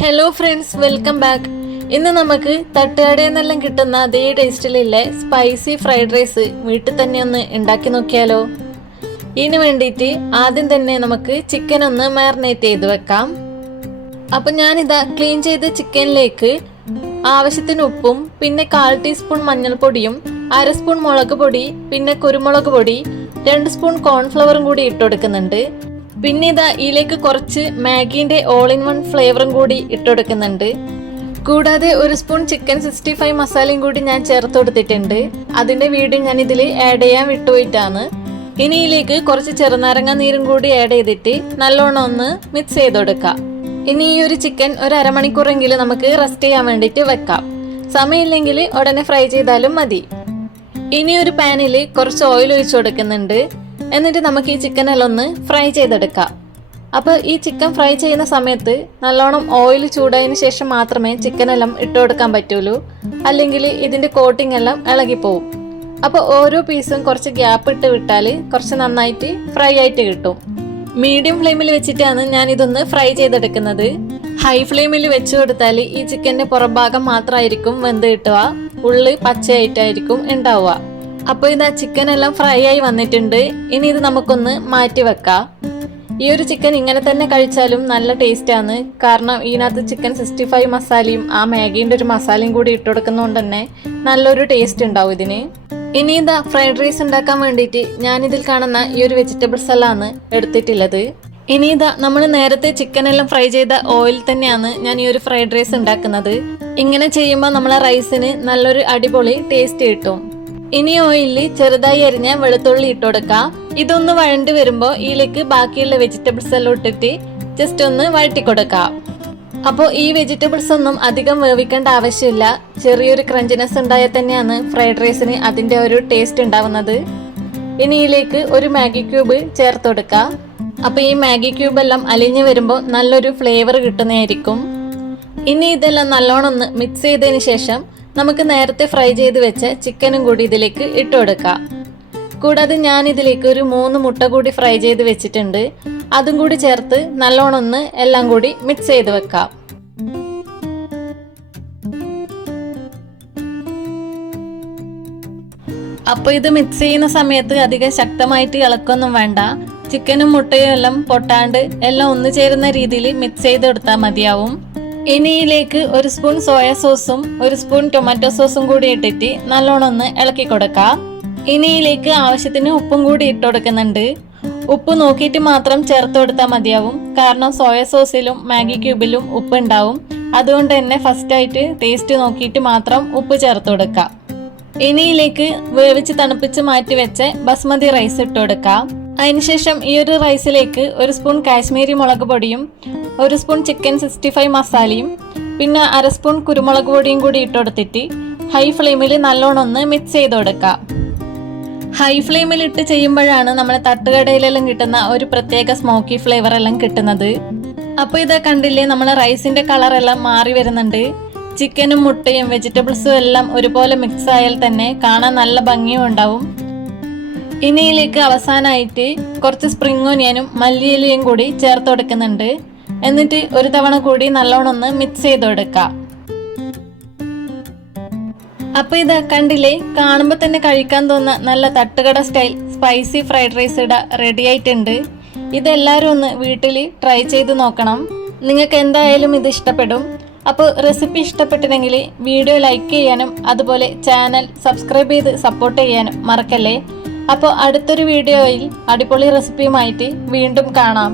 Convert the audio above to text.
Hello friends, welcome back. ഇന്ന് നമുക്ക് തട്ടുകടയിൽ നിന്നെല്ലാം കിട്ടുന്ന അതേ ടേസ്റ്റിലുള്ള സ്പൈസി ഫ്രൈഡ് റൈസ് വീട്ടിൽ തന്നെ ഒന്ന് ഉണ്ടാക്കി നോക്കിയാലോ. ഇതിനു വേണ്ടിയിട്ട് ആദ്യം തന്നെ നമുക്ക് ചിക്കൻ ഒന്ന് മാരിനേറ്റ് ചെയ്ത് വെക്കാം. അപ്പം ഞാനിതാ ക്ലീൻ ചെയ്ത ചിക്കനിലേക്ക് ആവശ്യത്തിന് ഉപ്പും പിന്നെ 1/4 ടീസ്പൂൺ മഞ്ഞൾപ്പൊടിയും 1/2 സ്പൂൺ മുളക് പൊടി പിന്നെ കുരുമുളക് പൊടി 2 സ്പൂൺ കോൺഫ്ലവറും കൂടി ഇട്ട് കൊടുക്കുന്നുണ്ട്. പിന്നെ ഇതാ ഇതിലേക്ക് കുറച്ച് മാഗിന്റെ ഓൾ ഇൻ വൺ ഫ്ലേവറും കൂടി ഇട്ടുകൊടുക്കുന്നുണ്ട്. കൂടാതെ 1 സ്പൂൺ ചിക്കൻ 65 മസാലയും കൂടി ഞാൻ ചേർത്ത് കൊടുത്തിട്ടുണ്ട്. അതിന്റെ വീഡിയോ ഞാൻ ഇതിൽ ആഡ് ചെയ്യാൻ വിട്ടുപോയിട്ടാണ്. ഇനി ഇതിലേക്ക് കുറച്ച് ചെറുനാരങ്ങ നീരും കൂടി ആഡ് ചെയ്തിട്ട് നല്ലോണം ഒന്ന് മിക്സ് ചെയ്ത് കൊടുക്കാം. ഇനി ഈ ഒരു ചിക്കൻ ഒരു അരമണിക്കൂറെങ്കിലും നമുക്ക് റെസ്റ്റ് ചെയ്യാൻ വേണ്ടിയിട്ട് വെക്കാം. സമയമില്ലെങ്കിൽ ഉടനെ ഫ്രൈ ചെയ്താലും മതി. ഇനി ഒരു പാനിൽ കുറച്ച് ഓയിൽ ഒഴിച്ചു കൊടുക്കുന്നുണ്ട്. എന്നിട്ട് നമുക്ക് ഈ ചിക്കനെല്ലാം ഒന്ന് ഫ്രൈ ചെയ്തെടുക്കാം. അപ്പോൾ ഈ ചിക്കൻ ഫ്രൈ ചെയ്യുന്ന സമയത്ത് നല്ലോണം ഓയിൽ ചൂടായതിനു ശേഷം മാത്രമേ ചിക്കനെല്ലാം ഇട്ട് കൊടുക്കാൻ പറ്റുള്ളൂ. അല്ലെങ്കിൽ ഇതിന്റെ കോട്ടിംഗ് എല്ലാം ഇളകിപ്പോവും. അപ്പോൾ ഓരോ പീസും കുറച്ച് ഗ്യാപ്പ് ഇട്ട് വിട്ടാൽ കുറച്ച് നന്നായിട്ട് ഫ്രൈ ആയിട്ട് കിട്ടും. മീഡിയം ഫ്ലെയിമിൽ വെച്ചിട്ടാണ് ഞാൻ ഇതൊന്ന് ഫ്രൈ ചെയ്തെടുക്കുന്നത്. ഹൈ ഫ്ലെയിമിൽ വെച്ച് കൊടുത്താൽ ഈ ചിക്കന്റെ പുറംഭാഗം മാത്രമായിരിക്കും വെന്ത് കിട്ടുക, ഉള്ളി പച്ചയായിട്ടായിരിക്കും ഉണ്ടാവുക. അപ്പോൾ ഇതാ ചിക്കൻ എല്ലാം ഫ്രൈ ആയി വന്നിട്ടുണ്ട്. ഇനി ഇത് നമുക്കൊന്ന് മാറ്റി വെക്കാം. ഈ ഒരു ചിക്കൻ ഇങ്ങനെ തന്നെ കഴിച്ചാലും നല്ല ടേസ്റ്റ് ആണ്. കാരണം ഇതിനകത്ത് ചിക്കൻ 65 മസാലയും ആ മാഗീൻ്റെ ഒരു മസാലയും കൂടി ഇട്ട് കൊടുക്കുന്നതുകൊണ്ട് തന്നെ നല്ലൊരു ടേസ്റ്റ് ഉണ്ടാവും ഇതിന്. ഇനി ഇതാ ഫ്രൈഡ് റൈസ് ഉണ്ടാക്കാൻ വേണ്ടിയിട്ട് ഞാനിതിൽ കാണുന്ന ഈ ഒരു വെജിറ്റബിൾസ് എല്ലാമാണ് എടുത്തിട്ടുള്ളത്. ഇനി ഇതാ നമ്മൾ നേരത്തെ ചിക്കൻ എല്ലാം ഫ്രൈ ചെയ്ത ഓയിൽ തന്നെയാണ് ഞാൻ ഈ ഒരു ഫ്രൈഡ് റൈസ് ഉണ്ടാക്കുന്നത്. ഇങ്ങനെ ചെയ്യുമ്പോൾ നമ്മളെ റൈസിന് നല്ലൊരു അടിപൊളി ടേസ്റ്റ് കിട്ടും. ഇനി ഓയിലിൽ ചെറുതായി അരിഞ്ഞ വെളുത്തുള്ളി ഇട്ട് കൊടുക്കാം. ഇതൊന്ന് വഴണ്ടി വരുമ്പോൾ ഇതിലേക്ക് ബാക്കിയുള്ള വെജിറ്റബിൾസ് എല്ലാം ഇട്ടിട്ട് ജസ്റ്റ് ഒന്ന് വഴറ്റി കൊടുക്കാം. അപ്പോൾ ഈ വെജിറ്റബിൾസ് ഒന്നും അധികം വേവിക്കേണ്ട ആവശ്യമില്ല. ചെറിയൊരു ക്രഞ്ചിനെസ് ഉണ്ടായാൽ തന്നെയാണ് ഫ്രൈഡ് റൈസിന് അതിൻ്റെ ഒരു ടേസ്റ്റ് ഉണ്ടാവുന്നത്. ഇനി ഇതിലേക്ക് ഒരു മാഗി ക്യൂബ് ചേർത്ത് കൊടുക്കാം. അപ്പോൾ ഈ മാഗി ക്യൂബ് എല്ലാം അലിഞ്ഞു വരുമ്പോൾ നല്ലൊരു ഫ്ലേവർ കിട്ടുന്നതായിരിക്കും. ഇനി ഇതെല്ലാം നല്ലോണം ഒന്ന് മിക്സ് ചെയ്തതിന് ശേഷം നമുക്ക് നേരത്തെ ഫ്രൈ ചെയ്ത് വെച്ച ചിക്കനും കൂടി ഇതിലേക്ക് ഇട്ട് കൊടുക്കാം. കൂടാതെ ഞാൻ ഇതിലേക്ക് ഒരു 3 മുട്ട കൂടി ഫ്രൈ ചെയ്ത് വെച്ചിട്ടുണ്ട്. അതും കൂടി ചേർത്ത് നല്ലോണം ഒന്ന് എല്ലാം കൂടി മിക്സ് ചെയ്ത് വെക്കാം. അപ്പോൾ ഇത് മിക്സ് ചെയ്യുന്ന സമയത്ത് അധികം ശക്തമായിട്ട് ഇളക്കൊന്നും വേണ്ട. ചിക്കനും മുട്ടയും എല്ലാം പൊട്ടാണ്ട് എല്ലാം ഒന്നു ചേരുന്ന രീതിയിൽ മിക്സ് ചെയ്തെടുത്താൽ മതിയാവും. ഇനി ഇതിലേക്ക് 1 സ്പൂൺ സോയ സോസും 1 സ്പൂൺ ടൊമാറ്റോ സോസും കൂടി ഇട്ടിട്ട് നല്ലോണം ഒന്ന് ഇളക്കി കൊടുക്കാം. ഇനി ഇതിലേക്ക് ആവശ്യത്തിന് ഉപ്പും കൂടി ഇട്ട് കൊടുക്കുന്നുണ്ട്. ഉപ്പ് നോക്കിയിട്ട് മാത്രം ചേർത്ത് കൊടുത്താൽ മതിയാവും. കാരണം സോയ സോസിലും മാഗി ക്യൂബിലും ഉപ്പ് ഉണ്ടാവും. അതുകൊണ്ട് തന്നെ ഫസ്റ്റ് ആയിട്ട് ടേസ്റ്റ് നോക്കിയിട്ട് മാത്രം ഉപ്പ് ചേർത്ത് കൊടുക്കാം. ഇനി ഇതിലേക്ക് വേവിച്ച് തണുപ്പിച്ച് മാറ്റി വെച്ച് ബസ്മതി റൈസ് ഇട്ട് കൊടുക്കാം. അതിനുശേഷം ഈ ഒരു റൈസിലേക്ക് 1 സ്പൂൺ കാശ്മീരി മുളക് പൊടിയും 1 സ്പൂൺ ചിക്കൻ 65 മസാലയും പിന്നെ 1/2 സ്പൂൺ കുരുമുളക് പൊടിയും കൂടി ഇട്ടുകൊടുത്തിട്ട് ഹൈ ഫ്ലെയിമിൽ നല്ലോണം ഒന്ന് മിക്സ് ചെയ്ത് കൊടുക്കാം. ഹൈ ഫ്ലെയിമിൽ ഇട്ട് ചെയ്യുമ്പോഴാണ് നമ്മളെ തട്ടുകടയിലെല്ലാം കിട്ടുന്ന ഒരു പ്രത്യേക സ്മോക്കി ഫ്ലേവർ എല്ലാം കിട്ടുന്നത്. അപ്പോൾ ഇതാ കണ്ടില്ലേ, നമ്മളെ റൈസിന്റെ കളർ എല്ലാം മാറി വരുന്നുണ്ട്. ചിക്കനും മുട്ടയും വെജിറ്റബിൾസും എല്ലാം ഒരുപോലെ മിക്സ് ആയാൽ തന്നെ കാണാൻ നല്ല ഭംഗിയും ഉണ്ടാവും. ഇനി ഇതിലേക്ക് അവസാനമായിട്ട് കുറച്ച് സ്പ്രിംഗ് ഓനിയനും മല്ലിയിലയും കൂടി ചേർത്ത് കൊടുക്കുന്നുണ്ട്. എന്നിട്ട് ഒരു തവണ കൂടി നല്ലോണം ഒന്ന് മിക്സ് ചെയ്ത് കൊടുക്കാം. അപ്പൊ ഇത് കണ്ടില്ലേ, കാണുമ്പോൾ തന്നെ കഴിക്കാൻ തോന്നുന്ന നല്ല തട്ടുകട സ്റ്റൈൽ സ്പൈസി ഫ്രൈഡ് റൈസ് ഇവിടെ റെഡി ആയിട്ടുണ്ട്. ഇതെല്ലാവരും ഒന്ന് വീട്ടിൽ ട്രൈ ചെയ്ത് നോക്കണം. നിങ്ങൾക്ക് എന്തായാലും ഇത് ഇഷ്ടപ്പെടും. അപ്പോൾ റെസിപ്പി ഇഷ്ടപ്പെട്ടില്ലെങ്കിൽ വീഡിയോ ലൈക്ക് ചെയ്യാനും അതുപോലെ ചാനൽ സബ്സ്ക്രൈബ് ചെയ്ത് സപ്പോർട്ട് ചെയ്യാനും മറക്കല്ലേ. അപ്പോൾ അടുത്തൊരു വീഡിയോയിൽ അടിപൊളി റെസിപ്പിയുമായിട്ട് വീണ്ടും കാണാം.